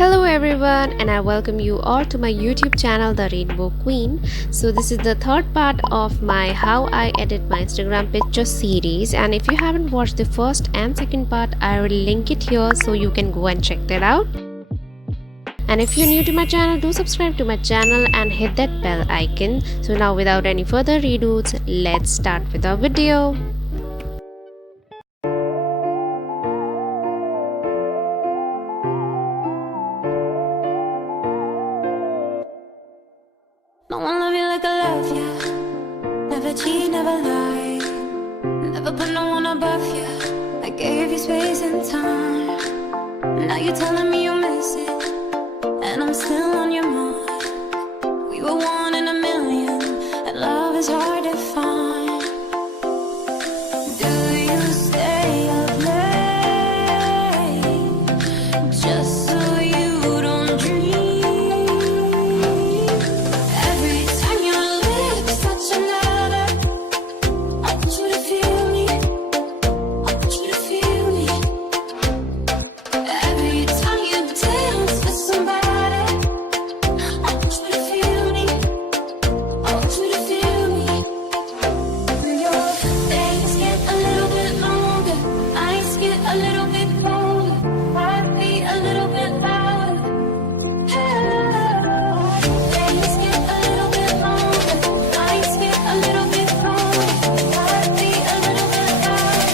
Hello everyone, and I welcome you all to my YouTube channel The Rainbow Queen. So this is the third part of my how I edit my Instagram picture series, and if you haven't watched the first and second part, I will link it here so you can go and check that out. And if you're new to my channel, do subscribe to my channel and hit that bell icon. So now without any further redos, let's start with our video. No one love you like I love you. Never cheat, never lie. Never put no one above you. I gave you space and time. Now you're telling me you miss it, and I'm still on your mind. We were one in a million, and love is hard to find. Do you stay up late just so you don't dream? Every time your lips touch another, I want you to feel me. I want you to feel me. Every time you dance with somebody, I want you to feel me. I want you to feel me. Your days get a little bit longer, nights get a little bit colder, heartbeat a little bit louder. Days get a little bit longer, nights get a little bit colder, heartbeat a little bit louder.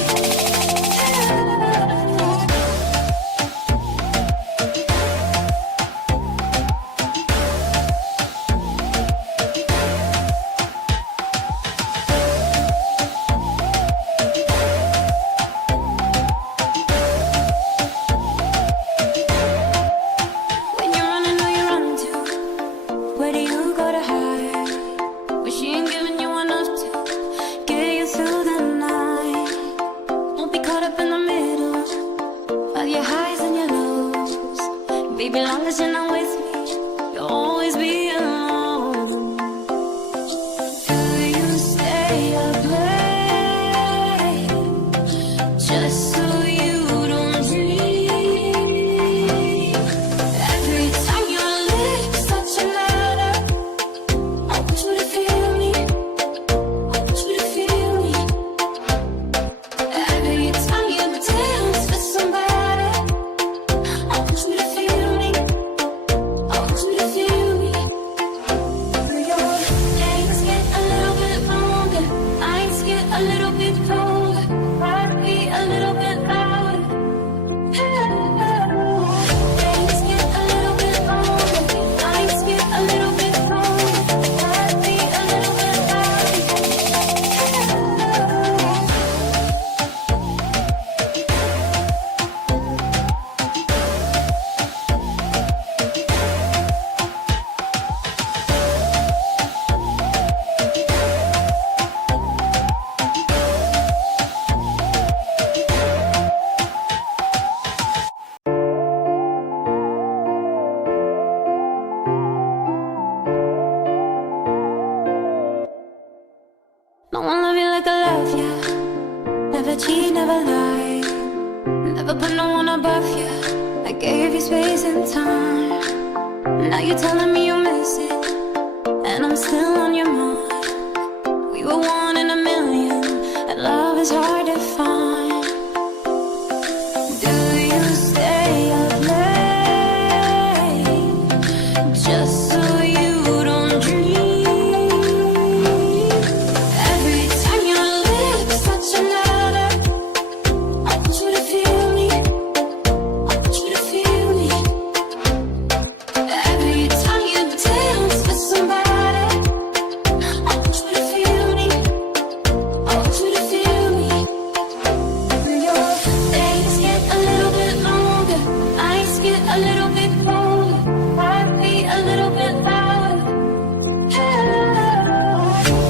When you're running, who you run to? Where do you go to hide? Wish she ain't giving you enough to get you through the night. Won't be caught up in the middle of your highs and your lows. Baby, long as you're not with me, you'll always be alone. Do you stay up late just so you don't dream? Every time your lips touch another, I want you to feel me. I want you to feel me. Every time you dance with somebody, I want you to feel me. I want you to feel me. Your days get a little bit longer, nights get a little bit colder, heartbeat a little bit louder. Days get a little bit longer, nights get a little bit colder, heartbeat a little bit louder. No one love you like I love you. Never cheat, never lie. Never put no one above you. I gave you space and time. Now you're telling me you miss it, and I'm still on your mind. We were one in a million, and love is hard to find. Do you stay up late just so you don't dream? Every time your lips touch another, I want you to feel me. I want you to feel me. Every time you dance with somebody, I want you to feel me. I want you to feel me. Your days get a little bit longer, nights get a little bit colder, heartbeat a little bit louder.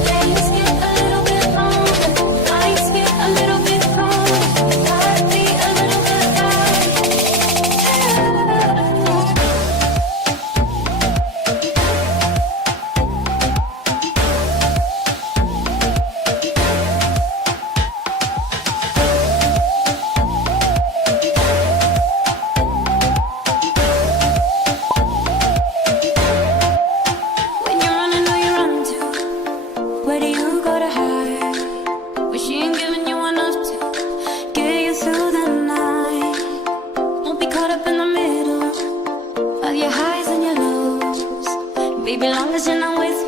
Days get a little bit longer, nights get a little bit colder, heartbeat a little bit louder. take it long as you're not with